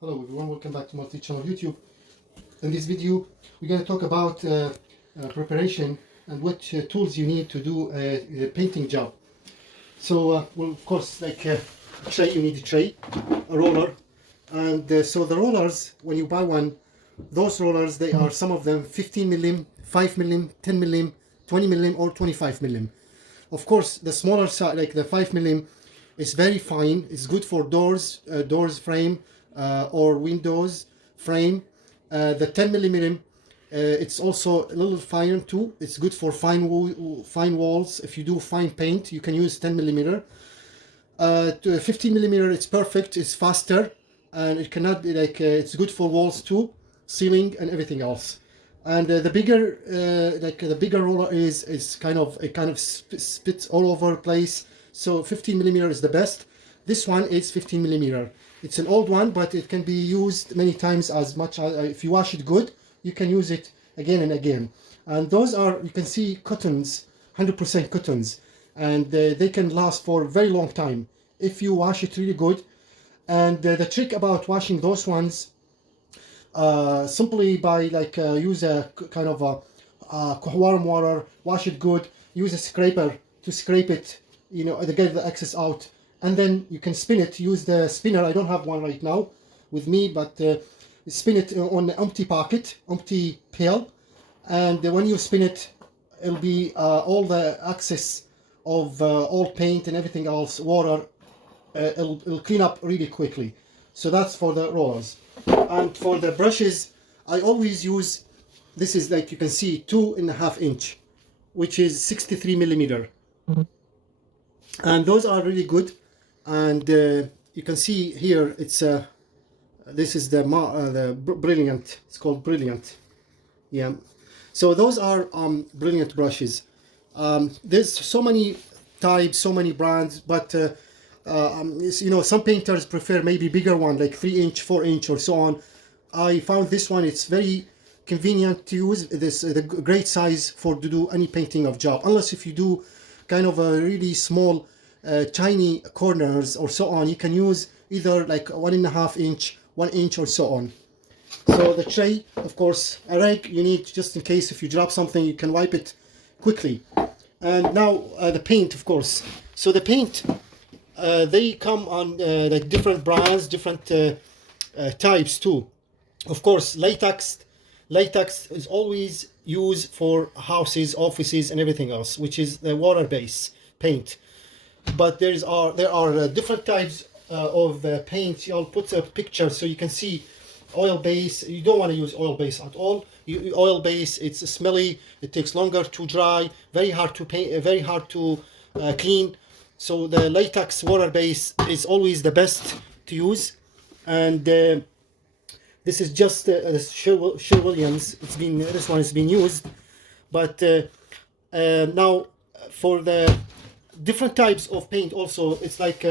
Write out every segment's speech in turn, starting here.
Hello everyone, welcome back to my channel YouTube. In this video we're going to talk about preparation and what tools you need to do a painting job. So well, of course, like tray, you need a tray, a roller, and so the rollers, when you buy one, those rollers, they are some of them 15 millim, 5 millim, 10 millim, 20 millim or 25 millim. Of course the smaller side, like the 5 millim, is very fine. It's good for doors, frame, or windows frame. The 10 millimeter, it's also a little finer too. It's good for fine walls. If you do fine paint, you can use 10 millimeter. To 15 millimeter, it's perfect. It's faster, and it cannot be like it's good for walls too, ceiling and everything else. And the bigger, the bigger roller is kind of spits all over the place. So 15 millimeter is the best. This one is 15 millimeter. It's an old one, but it can be used many times, as much as if you wash it good, you can use it again and again. And those are, you can see, cottons, 100% cottons, and they can last for a very long time if you wash it really good. And the trick about washing those ones, simply by use a kind of a warm water, wash it good, use a scraper to scrape it, to get the excess out, and then you can spin it. Use the spinner. I don't have one right now with me, but spin it on an empty pocket, empty pail, and when you spin it, it'll be all the excess of all paint and everything else, water, it'll clean up really quickly. So that's for the rollers. And for the brushes, I always use, this is, like you can see, 2.5 inch, which is 63 millimeter. And those are really good. And you can see here, it's this is the Brilliant. It's called Brilliant. Yeah. So those are Brilliant brushes. There's so many types, so many brands, but some painters prefer maybe bigger one, like 3 inch, 4 inch, or so on. I found this one, it's very convenient to use. This the great size for to do any painting of job, unless if you do kind of a really small tiny corners or so on, you can use either like 1.5 inch, 1 inch, or so on. So the tray, of course, a rag you need just in case if you drop something, you can wipe it quickly. And now the paint, of course. So the paint, they come on like different brands, different types too. Of course, latex is always used for houses, offices, and everything else, which is the water-based paint. But there are different types of paint. I'll put a picture so you can see. Oil base, you don't want to use oil base at all. Oil base, it's smelly, it takes longer to dry, very hard to paint, very hard to clean. So the latex water base is always the best to use. And this is just Sherwin-Williams. This one has been used, but now for the different types of paint also, it's like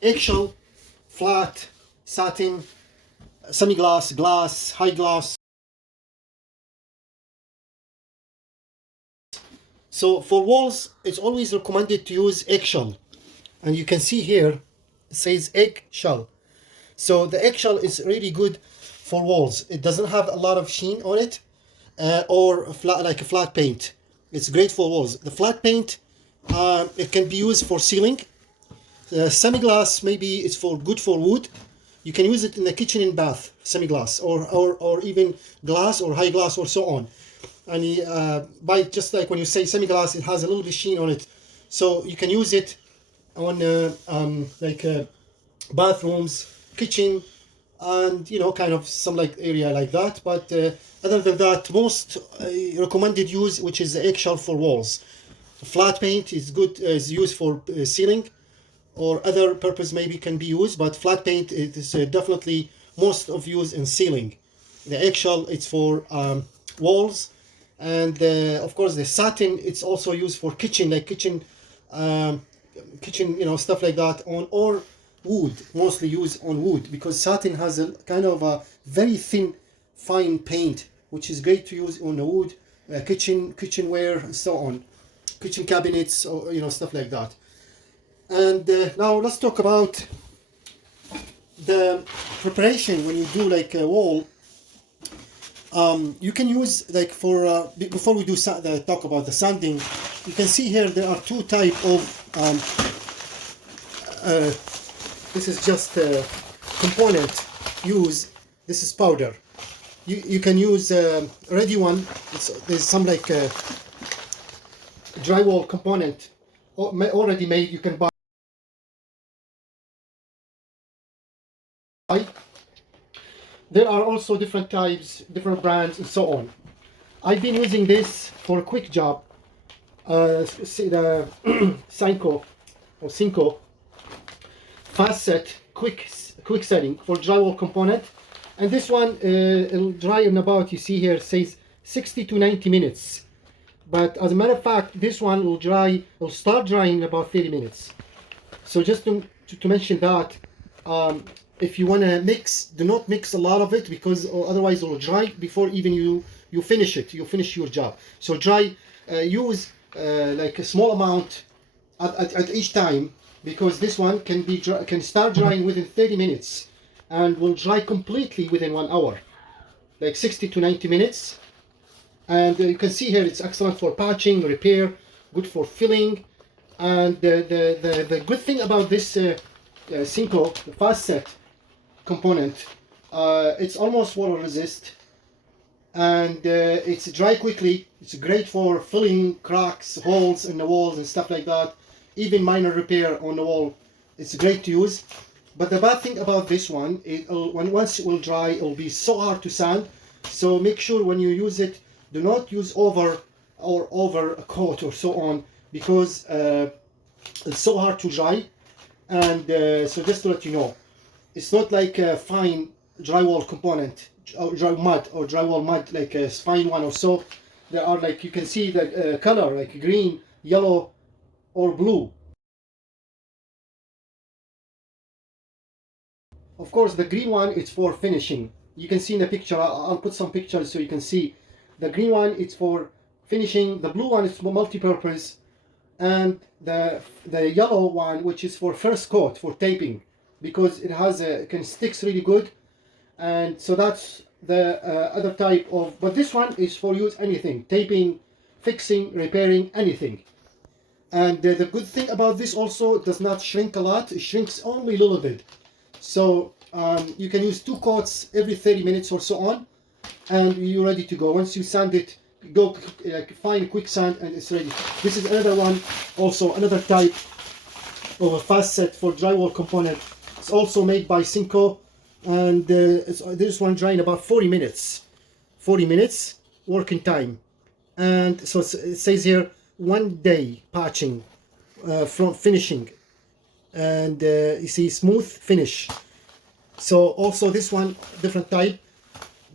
eggshell, flat, satin, semi-gloss, glass, high gloss. So for walls, it's always recommended to use eggshell, and you can see here it says eggshell. So the eggshell is really good for walls. It doesn't have a lot of sheen on it, or flat, like a flat paint. It's great for walls. The flat paint, it can be used for ceiling. Semi-gloss, maybe it's good for wood. You can use it in the kitchen and bath, semi-gloss, or even glass or high gloss or so on. And by just like when you say semi-gloss, it has a little bit sheen on it, so you can use it on bathrooms, kitchen, and kind of some like area like that. But other than that, most recommended use, which is the eggshell for walls. Flat paint is good, is used for ceiling, or other purpose maybe can be used, but flat paint is definitely most of use in ceiling. The eggshell, it's for walls. And of course the satin, it's also used for kitchen, like kitchen stuff like that, or wood, mostly used on wood, because satin has a kind of a very thin, fine paint, which is great to use on the wood, kitchenware, and so on, kitchen cabinets, or stuff like that. And now let's talk about the preparation when you do like a wall. You can use like for before we do talk about the sanding, you can see here there are two type of this is just a component use. This is powder. You can use ready one. There's some like drywall component already made. You can buy. There are also different types, different brands, and so on. I've been using this for a quick job. The Cinco fast set quick setting for drywall component, and this one it'll dry in about, you see here it says 60 to 90 minutes, but as a matter of fact this one will start drying in about 30 minutes. So just to mention that, if you want to mix, do not mix a lot of it, because otherwise it will dry before even you finish it. You finish your job. So use like a small amount at each time, because this one can start drying within 30 minutes and will dry completely within 1 hour, like 60 to 90 minutes. And you can see here it's excellent for patching, repair, good for filling. And the good thing about this Cinco, the fast set component, it's almost water resist, and it's dry quickly. It's great for filling cracks, holes in the walls and stuff like that, even minor repair on the wall. It's great to use. But the bad thing about this one, once it will dry, it will be so hard to sand. So make sure when you use it, do not use over a coat or so on, because it's so hard to dry. And so just to let you know, it's not like a fine drywall component, drywall mud, like a fine one or so. There are, like you can see the color, like green, yellow, or blue. Of course, the green one is for finishing. You can see in the picture. I'll put some pictures so you can see. The green one is for finishing. The blue one is for multi-purpose, and the yellow one, which is for first coat, for taping, because it can sticks really good. And so that's the other type of, but this one is for use anything, taping, fixing, repairing, anything. And the good thing about this also, it does not shrink a lot. It shrinks only a little bit. So you can use 2 coats every 30 minutes or so on, and you're ready to go. Once you sand it, go find quick sand, and it's ready. This is another one, also another type of a fast set for drywall component. It's also made by Cinco, and this one dry in about 40 minutes. 40 minutes working time. And so it says here 1 day patching from finishing, and you see smooth finish. So also this one different type.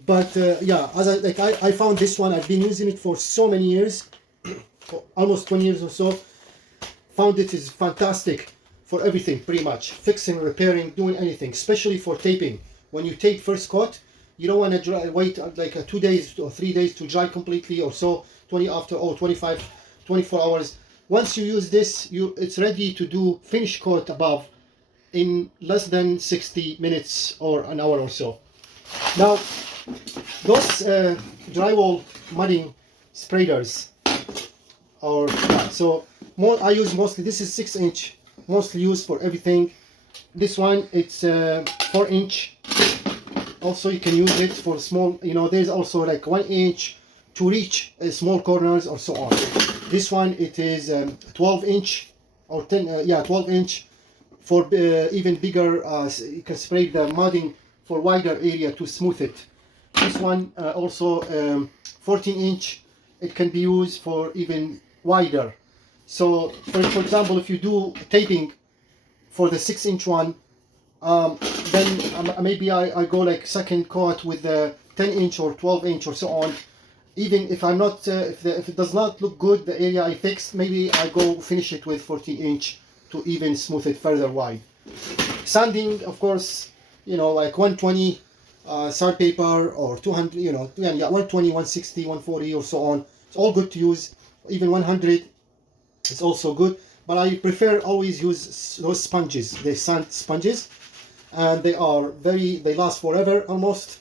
But yeah, as I found this one, I've been using it for so many years, for almost 20 years or so. Found it is fantastic for everything, pretty much. Fixing, repairing, doing anything, especially for taping. When you tape first coat, you don't want to wait like 2 days or 3 days to dry completely or so, 24 hours. Once you use this, it's ready to do finish coat above in less than 60 minutes or an hour or so. Now, those drywall mudding sprayers, or so I use mostly, this is 6-inch, mostly used for everything. This one, it's 4-inch. Also you can use it for small, there's also like 1-inch to reach small corners or so on. This one, it is 12-inch or 12-inch for even bigger. You can spray the mudding for wider area to smooth it. This one also 14-inch. It can be used for even wider. So for example, if you do taping for the 6-inch one, then maybe I go like second coat with the 10-inch or 12-inch or so on. Even if I'm not, if it does not look good, the area I fixed, maybe I go finish it with 14-inch to even smooth it further wide. Sanding, of course, like 120 sandpaper, or 200, 120, 160, 140 or so on. It's all good to use. Even 100 is also good. but I prefer always use those sponges, the sand sponges, and they last forever almost.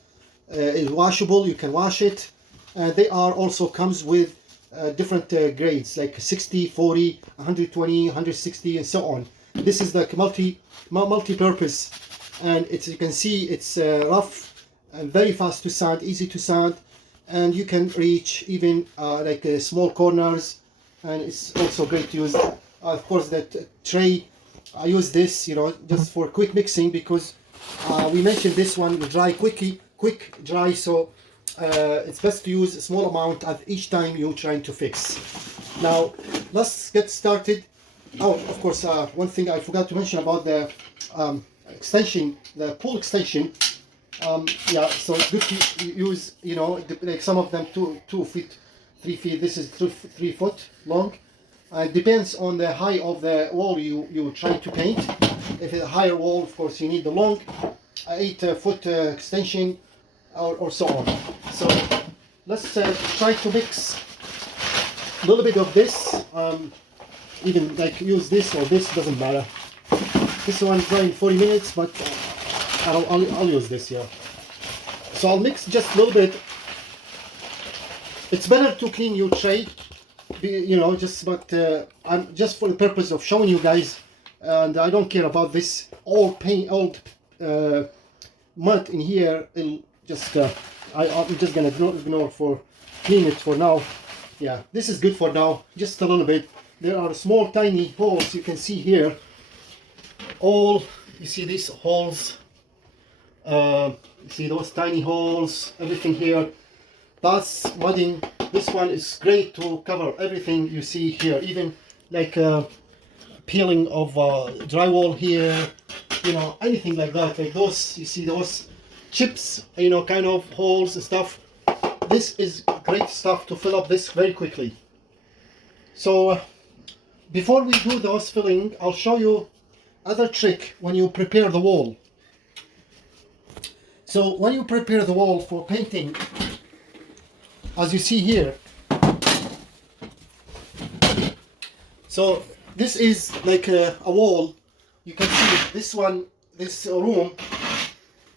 It's washable, you can wash it, and they are also comes with different grades like 60, 40, 120, 160, and so on. This is the multi-purpose, and it's, you can see it's rough and very fast to sand, easy to sand, and you can reach even like small corners. And it's also great to use. Of course, that tray, I use this, you know, just for quick mixing, because we mentioned this one will dry quick dry, so it's best to use a small amount at each time you're trying to fix. Now let's get started. Oh, of course, one thing I forgot to mention about the extension, the pool extension. Yeah, so it's good to use, you know, like some of them 2 feet, 3 feet. This is 3 foot long. It depends on the height of the wall you try to paint. If it's a higher wall, of course, you need the long 8-foot extension, or so on. So let's try to mix a little bit of this. Even like use this or this, doesn't matter. This one is going 40 minutes, but I'll use this, yeah. So I'll mix just a little bit. It's better to clean your tray, you know, but I'm just for the purpose of showing you guys, and I don't care about this old mud in here. It'll just I'm just gonna ignore for clean it for now. Yeah, this is good for now, just a little bit. There are small tiny holes you can see here. You see these holes, you see those tiny holes, everything here, that's mudding. This one is great to cover everything you see here, even like peeling of drywall here, you know, anything like that, like those, you see those chips, you know, kind of holes and stuff. This is great stuff to fill up this very quickly. So before we do those filling, I'll show you other trick when you prepare the wall. So when you prepare the wall for painting, as you see here, so this is like a wall. You can see this one, this room,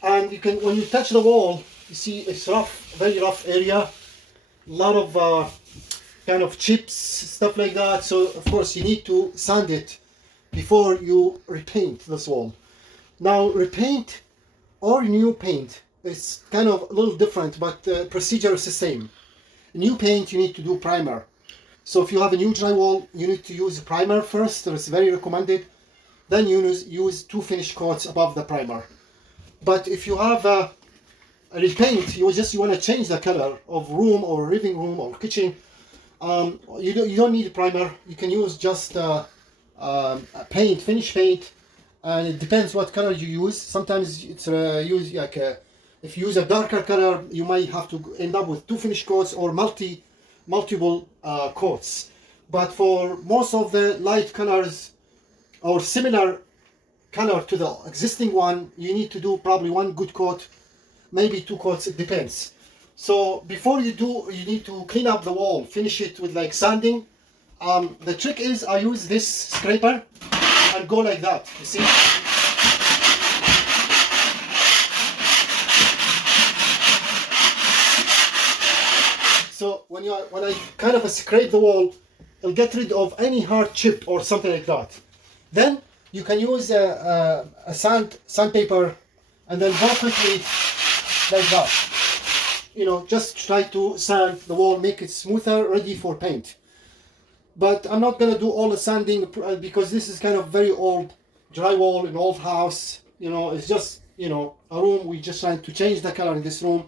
and you can, when you touch the wall, you see it's rough, very rough area, a lot of kind of chips, stuff like that. So of course you need to sand it before you repaint this wall. Now repaint or new paint is kind of a little different, but the procedure is the same. New paint, you need to do primer. So if you have a new drywall, you need to use primer first. It's very recommended. Then you use 2 finish coats above the primer. But if you have a repaint, you want to change the color of room or living room or kitchen, you don't need a primer. You can use just paint, finish paint, and it depends what color you use. Sometimes it's use like if you use a darker color, you might have to end up with 2 finish coats or multiple coats. But for most of the light colors or similar color to the existing one, you need to do probably 1 good coat, maybe 2 coats, it depends. So before you do, you need to clean up the wall, finish it with like sanding. The trick is I use this scraper and go like that, you see? So when I kind of scrape the wall, it'll get rid of any hard chip or something like that. Then you can use a sandpaper and then go quickly like that. You know, just try to sand the wall, make it smoother, ready for paint. But I'm not gonna do all the sanding because this is kind of very old drywall, an old house. You know, it's just, you know, a room. We just trying to change the color in this room.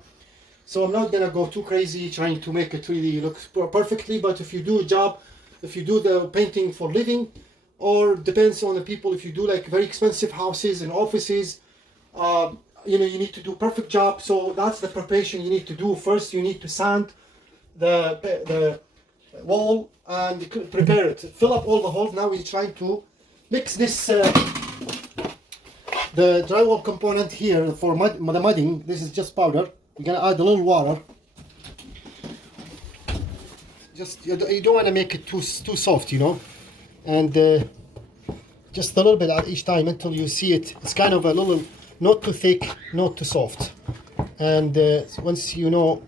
So I'm not gonna go too crazy trying to make it really look perfectly. But if you do a job, if you do the painting for living, or depends on the people, if you do like very expensive houses and offices, you know, you need to do perfect job. So that's the preparation you need to do. First, you need to sand the wall and prepare it. Fill up all the holes. Now we're trying to mix this, the drywall component here for the mudding. This is just powder. You're gonna add a little water. Just, you don't want to make it too soft, you know. and just a little bit at each time until you see it. It's kind of a little, not too thick, not too soft. And once you know,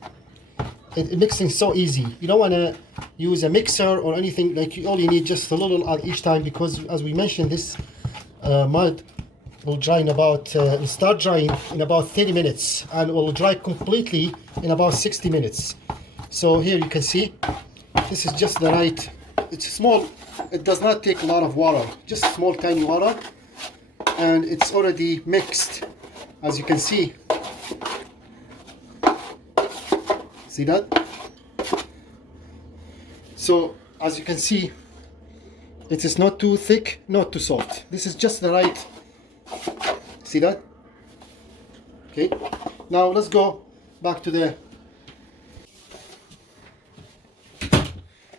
mixing is so easy. You don't want to use a mixer or anything. Like all you need just a little at each time, because as we mentioned, this mud will dry in about start drying in about 30 minutes and will dry completely in about 60 minutes. So here you can see this is just the right, it's small, it does not take a lot of water, just small tiny water, and it's already mixed, as you can see. See that? So as you can see, it is not too thick, not too soft. This is just the right. See that? Okay. Now let's go back to the.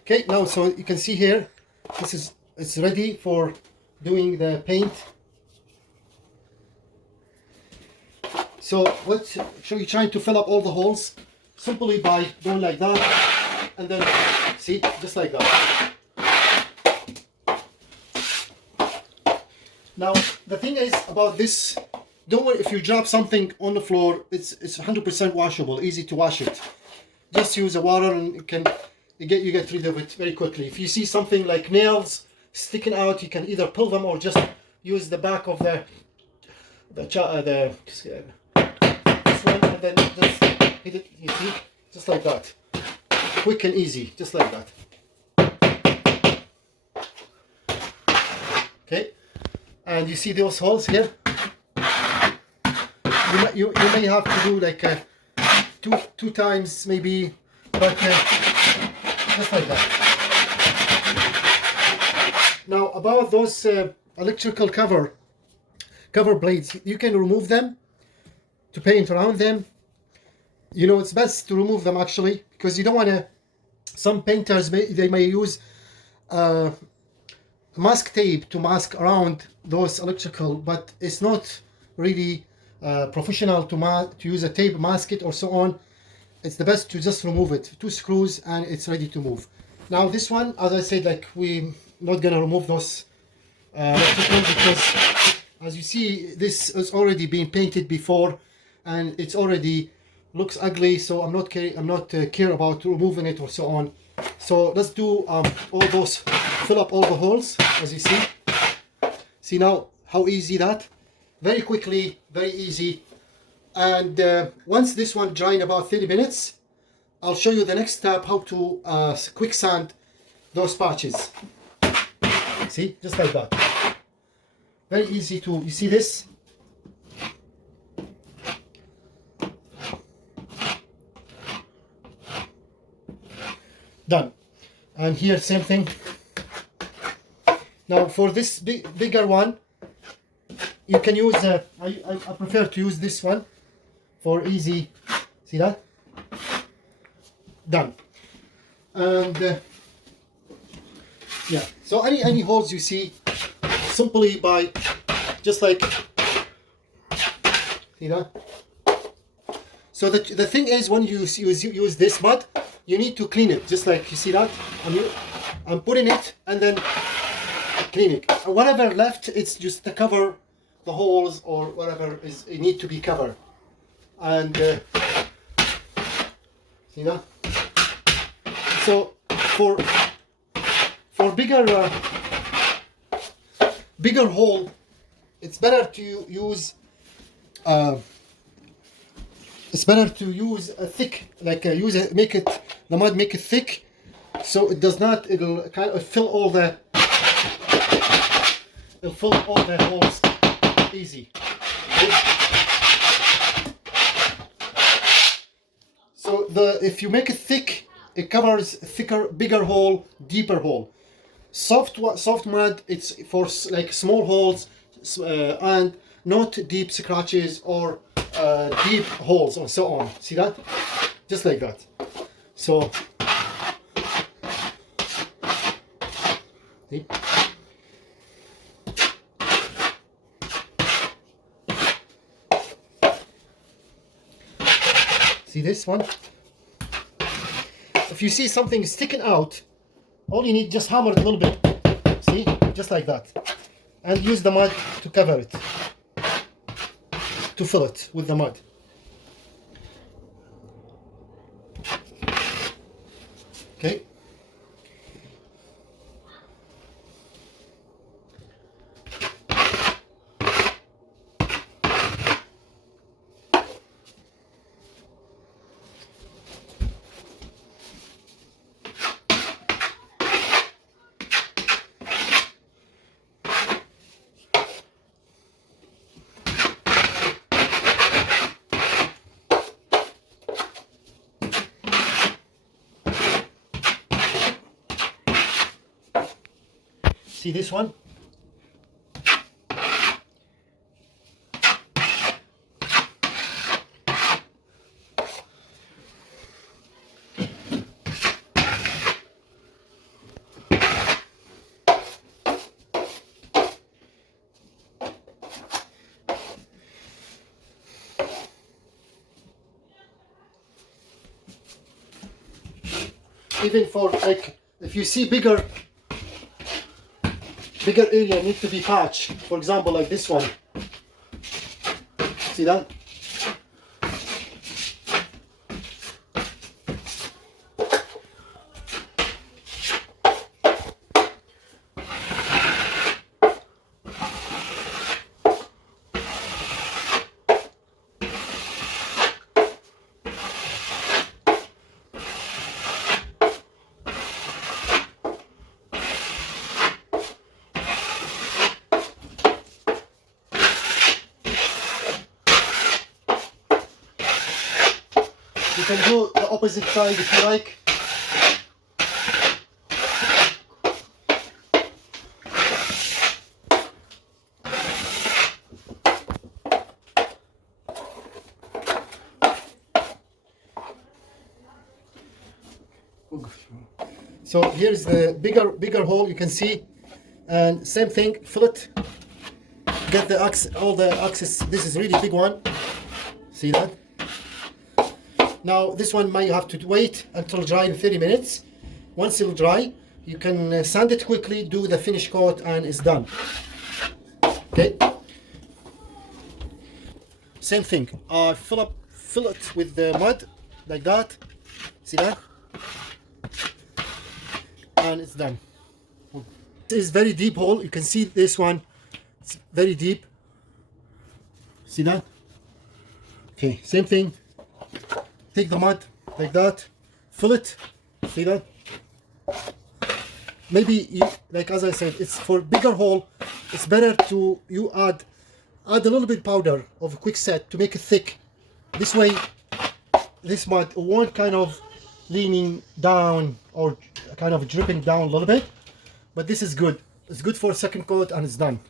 Okay. Now, so you can see here, it's ready for doing the paint. So so you're trying to fill up all the holes simply by going like that, and then see, just like that. Now the thing is about this, don't worry if you drop something on the floor, it's 100% washable, easy to wash it. Just use the water and you get rid of it very quickly. If you see something like nails sticking out, you can either pull them or just use the back of this one, and then just hit it, you see, just like that. Quick and easy, just like that. Okay, and you see those holes here? You may have to do like two times maybe, but just like that. Now about those electrical cover blades, you can remove them to paint around them. You know, it's best to remove them actually, because you don't want to. Some painters they may use mask tape to mask around those electrical, but it's not really professional to use a tape, mask it or so on. It's the best to just remove it, 2 screws, and it's ready to move. Now this one, as I said, like we're not gonna remove those electrical, because as you see, this has already been painted before and it's already looks ugly, so I'm not care about removing it or so on. So let's do all those, fill up all the holes, as you see. See now how easy that? Very quickly, very easy. And once this one dry in about 30 minutes, I'll show you the next step, how to quick sand those patches. See, just like that. Very easy to, you see this? Done. And here same thing. Now for this bigger one, you can use I prefer to use this one for easy. See that? Done. And yeah, so any holes you see, simply by just like, see that? So the thing is, when you use this mud, you need to clean it, just like you see that. I'm putting it and then clean it. And whatever left, it's just to cover the holes or whatever is it need to be covered. And see that? So for bigger hole, it's better to use a thick, like make it thick, so it does not, it'll kind of fill all the holes easy. Okay? So if you make it thick, it covers thicker, bigger hole, deeper hole. Soft mud, it's for like small holes and not deep scratches or deep holes and so on. See that? Just like that. So see? See this one? If you see something sticking out, all you need, just hammer it a little bit. See? just like that, and use the mud to cover it, to fill it with the mud. Okay. See this one? Even for, like, if you see bigger area need to be patched, for example like this one, see that? You can do the opposite side if you like. So here's the bigger hole, you can see, and same thing, fill it, get the all the axis. This is really big one, see that? Now this one might have to wait until dry in 30 minutes. Once it'll dry, you can sand it quickly, do the finish coat, and it's done. Okay. Same thing. Fill it with the mud like that. See that? And it's done. This is very deep hole. You can see this one. It's very deep. See that? Okay. Same thing. Take the mud like that, fill it, see that? Maybe, like as I said, it's for bigger hole, it's better to add a little bit powder of a quick set to make it thick. This way, this mud won't kind of leaning down or kind of dripping down a little bit, but this is good. It's good for second coat and it's done.